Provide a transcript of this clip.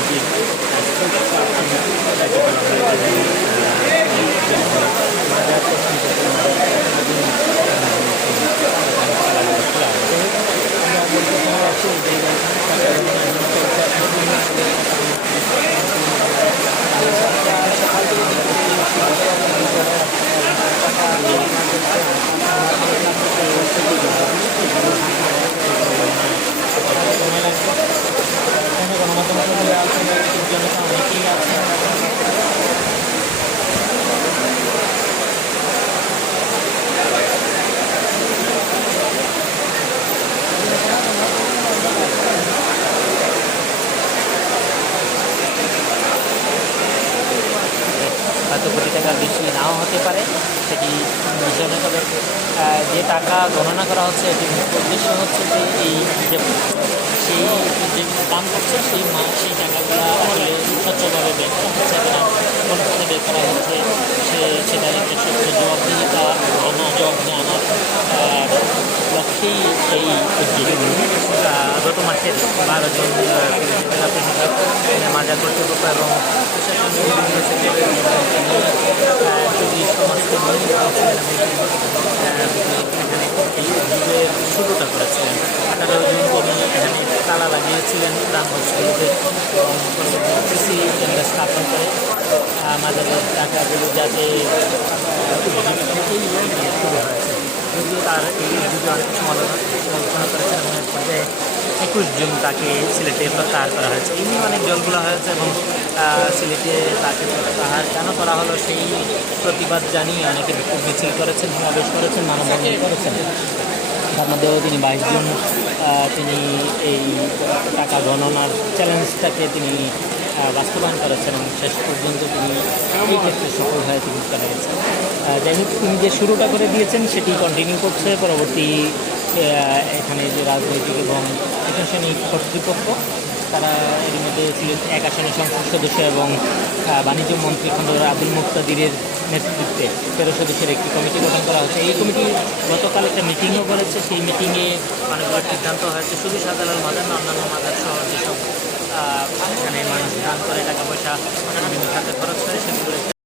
কমিটির যাকে বলা হয় মাজার আমরা বলতে সময় আছে যে সময় লাগবে এখানে গণমাধ্যমে আছেন জনতা অনেকেই আছেন। হয়তো কোটি টাকার বেশি নাও হতে পারে সেটি বিষয় না, তবে যে টাকা গণনা করা হচ্ছে এটির মুখ্য উদ্দেশ্য হচ্ছে যে এই যে সেই যে দাম করছে সেই টাকাগুলো আসলে স্বচ্ছভাবে বের করা হচ্ছে কিনা, কোন খাতে বের করা হচ্ছে সেটার একটা স্বচ্ছ জবাবদিহিতা জবাবদিহি আনার লক্ষ্যেই এই উদ্যোগ। গত মাসের 12 জন জেলা প্রশাসক মাজার কর্তৃপক্ষ এবং প্রশাসনের বিভিন্ন সেক্রেটারি সমাজকর্মী এখানে এই উদ্যোগের শুরুটা করেছিলেন। 18 জন কর্মী এখানে তালা লাগিয়েছিলেন গ্রামগঞ্জগুলোতে এবং সিসি ক্যামেরা স্থাপন করে মাজারের টাকাগুলো যাতে উদ্যোগ থেকেই শুরু হয়েছে। যদিও তার এই উদ্যোগে অনেক সমালোচনা করেছেন এবং এর পর্যায়ে 21 জুন তাকে সিলেটে প্রত্যাহার করা হয়েছে। এই নিয়ে অনেক জলগুলো হয়েছে এবং সিলেটে তাকে প্রত্যাহার কেন করা হলো সেই প্রতিবাদ জানিয়ে অনেকে বিক্ষোভ মিছিল করেছেন, সমাবেশ করেছেন, মানববন্ধন করেছেন। তার মধ্যেও তিনি 22 জুন তিনি এই টাকা গণনার চ্যালেঞ্জটাকে তিনি বাস্তবায়ন করেছেন এবং শেষ পর্যন্ত তিনি এই ক্ষেত্রে সফল হয়ে তিনি চলে গেছেন। যাই হোক, তিনি যে শুরুটা করে দিয়েছেন সেটি কন্টিনিউ করছে পরবর্তী এখানে যে রাজনৈতিক এবং প্রশাসনিক কর্তৃপক্ষ তারা এর মধ্যে সিলেট 1 আসনের সংসদ সদস্য এবং বাণিজ্য মন্ত্রী খন্দকার আব্দুল মুক্তাদিরের নেতৃত্বে 13 সদস্যের একটি কমিটি গঠন করা হয়েছে। এই কমিটি গতকাল একটা মিটিংও করেছে। সেই মিটিংয়ে অনেকগুলো সিদ্ধান্ত হয়েছে শুধু শাহজালাল মাজার না, অন্যান্য মাজার সহ যেসব এখানে মানুষ দান করে টাকা পয়সা বিভিন্ন খাতে খরচ করে সেগুলো